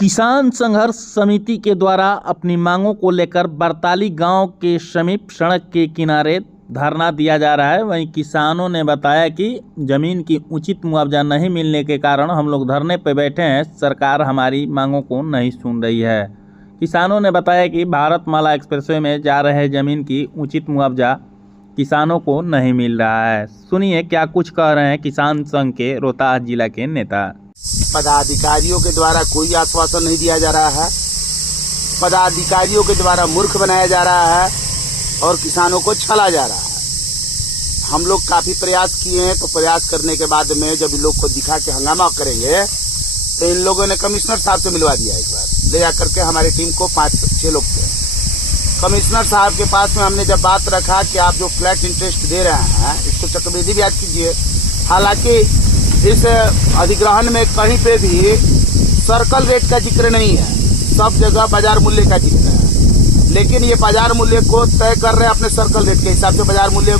किसान संघर्ष समिति के द्वारा अपनी मांगों को लेकर बरताली गांव के समीप सड़क के किनारे धरना दिया जा रहा है। वहीं किसानों ने बताया कि जमीन की उचित मुआवजा नहीं मिलने के कारण हम लोग धरने पर बैठे हैं, सरकार हमारी मांगों को नहीं सुन रही है। किसानों ने बताया कि भारतमाला एक्सप्रेसवे में जा रहे जमीन की उचित मुआवजा किसानों को नहीं मिल रहा है। सुनिए क्या कुछ कह रहे हैं किसान संघ के रोहतास जिला के नेता। पदाधिकारियों के द्वारा कोई आश्वासन नहीं दिया जा रहा है, पदाधिकारियों के द्वारा मूर्ख बनाया जा रहा है और किसानों को छला जा रहा है। हम लोग काफी प्रयास किए हैं, तो प्रयास करने के बाद में जब इन लोग को दिखा के हंगामा करेंगे तो इन लोगों ने कमिश्नर साहब से मिलवा दिया। एक बार ले जाकर के हमारी टीम को 5-6 लोग थे, कमिश्नर साहब के पास में हमने जब बात रखा कि आप जो फ्लैट इंटरेस्ट दे रहे हैं इसको चक्रवृद्धि ब्याज कीजिए। हालांकि इस अधिग्रहण में कहीं पे भी सर्कल रेट का जिक्र नहीं है, सब जगह बाजार मूल्य का जिक्र है। लेकिन ये बाजार मूल्य को तय कर रहे हैं अपने सर्कल रेट के हिसाब से, बाजार मूल्य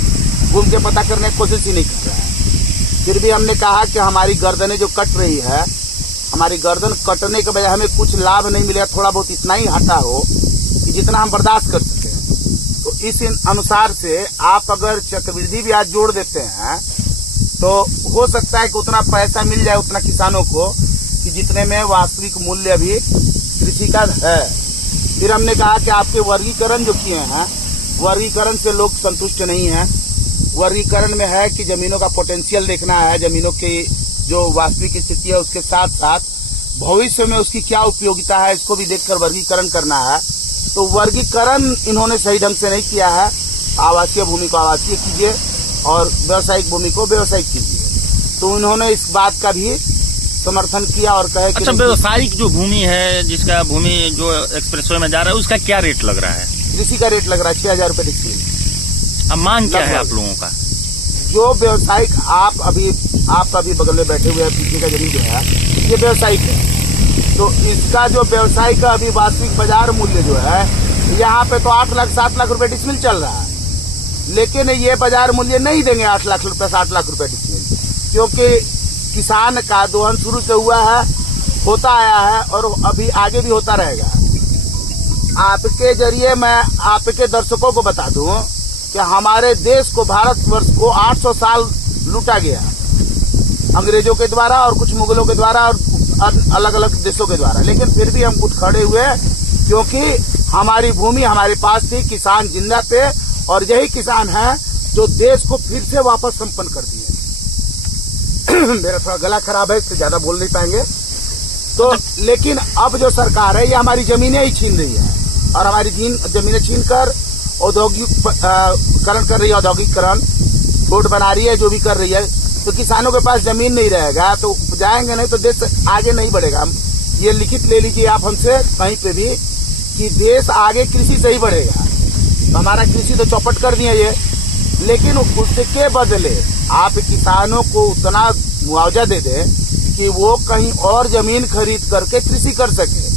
घूम के पता करने की कोशिश ही नहीं कर रहे हैं। फिर भी हमने कहा कि हमारी गर्दनें जो कट रही है, हमारी गर्दन कटने के बजाय हमें कुछ लाभ नहीं मिलेगा, थोड़ा बहुत इतना ही घाटा हो कि जितना हम बर्दाश्त कर सके। तो इस अनुसार से आप अगर चक्रवृद्धि ब्याज जोड़ देते हैं तो हो सकता है कि उतना पैसा मिल जाए उतना किसानों को कि जितने में वास्तविक मूल्य भी कृषि का है। फिर हमने कहा कि आपके वर्गीकरण जो किए हैं, वर्गीकरण से लोग संतुष्ट नहीं हैं। वर्गीकरण में है कि जमीनों का पोटेंशियल देखना है, जमीनों की जो वास्तविक स्थिति है उसके साथ साथ भविष्य में उसकी क्या उपयोगिता है इसको भी देखकर वर्गीकरण करना है। तो वर्गीकरण इन्होंने सही ढंग से नहीं किया है। आवासीय भूमि को आवासीय कीजिए और व्यावसायिक भूमि को व्यावसायिक कीजिए। तो उन्होंने इस बात का भी समर्थन किया और कहे कि अच्छा, व्यावसायिक जो भूमि है, जिसका भूमि जो एक्सप्रेसवे में जा रहा है, उसका क्या रेट लग रहा है? कृषि का रेट लग रहा है 6,000 रुपए डिस्ट्रिक्ट। अब मांग क्या है आप लोगों का? जो व्यावसायिक आप अभी बगल में बैठे हुए हैं, पीछे का जमीन जो है ये व्यावसायिक है, तो इसका जो व्यवसायिक का अभी वास्तविक बाजार मूल्य जो है यहाँ पे तो 8 लाख 7 लाख रुपए डिसमिल चल रहा है। लेकिन ये बाजार मूल्य नहीं देंगे 8 लाख रुपए 7 लाख रुपए डिसमिल, क्योंकि किसान का दोहन शुरू से हुआ है, होता आया है और अभी आगे भी होता रहेगा। आपके जरिए मैं आपके दर्शकों को बता दूं कि हमारे देश को, भारतवर्ष को 800 साल लूटा गया अंग्रेजों के द्वारा और कुछ मुगलों के द्वारा और अलग अलग देशों के द्वारा। लेकिन फिर भी हम उठ खड़े हुए क्योंकि हमारी भूमि हमारे पास थी, किसान जिंदा थे और यही किसान है जो देश को फिर से वापस संपन्न कर दिए। मेरा थोड़ा गला खराब है, इससे ज्यादा बोल नहीं पाएंगे। तो लेकिन अब जो सरकार है ये हमारी जमीनें ही छीन रही है और हमारी जमीनें छीन कर औद्योगिकरण कर रही है, औद्योगिकरण रोड बना रही है, जो भी कर रही है। तो किसानों के पास जमीन नहीं रहेगा तो उपजाएंगे नहीं तो देश आगे नहीं बढ़ेगा। हम ये लिखित ले लीजिए आप हमसे कहीं पे भी कि देश आगे कृषि से ही बढ़ेगा। तो हमारा कृषि तो चौपट कर दिया ये, लेकिन उसके बदले आप किसानों को उतना मुआवजा दे दें कि वो कहीं और जमीन खरीद करके कृषि कर सके।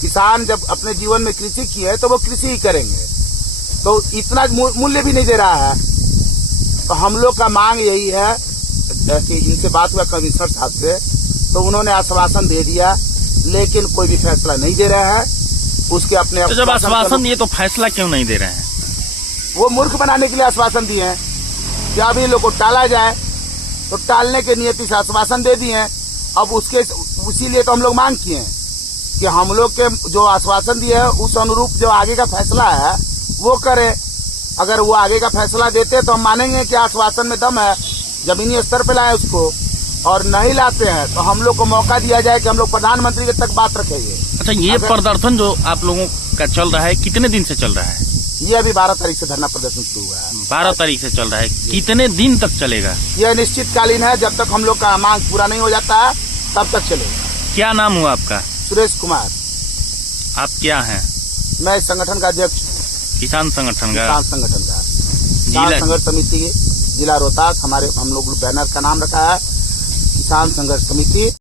किसान जब अपने जीवन में कृषि की है तो वो कृषि ही करेंगे, तो इतना मूल्य भी नहीं दे रहा है। तो हम लोग का मांग यही है कि इनसे बात हुआ कमिश्नर साहब से, तो उन्होंने आश्वासन दे दिया लेकिन कोई भी फैसला नहीं दे रहे हैं। उसके अपने तो जब आश्वासन दिए तो फैसला क्यों नहीं दे रहे हैं? वो मूर्ख बनाने के लिए आश्वासन दिए हैं कि अभी इन लोग को टाला जाए, तो टालने के नियति से आश्वासन दे दिए हैं। अब उसीलिए तो हम लोग मांग किए हैं कि हम लोग के जो आश्वासन दिए है उस अनुरूप जो आगे का फैसला है वो करें। अगर वो आगे का फैसला देते तो हम मानेंगे कि आश्वासन में दम है, जमीनी स्तर पे लाए उसको, और नहीं लाते हैं तो हम लोग को मौका दिया जाए कि हम लोग प्रधानमंत्री के तक बात रखेंगे। अच्छा, ये प्रदर्शन जो आप लोगों का चल रहा है कितने दिन से चल रहा है? ये अभी 12 तारीख से धरना प्रदर्शन शुरू हुआ है। 12 तारीख से चल रहा है, कितने दिन तक चलेगा? यह निश्चितकालीन है, जब तक हम लोग का मांग पूरा नहीं हो जाता है तब तक चलेगा। क्या नाम हुआ आपका? सुरेश कुमार। आप क्या हैं? मैं संगठन का अध्यक्ष, किसान संगठन का किसान संघर्ष समिति जिला रोहतास। हम लोग बैनर का नाम रखा है किसान संघर्ष समिति।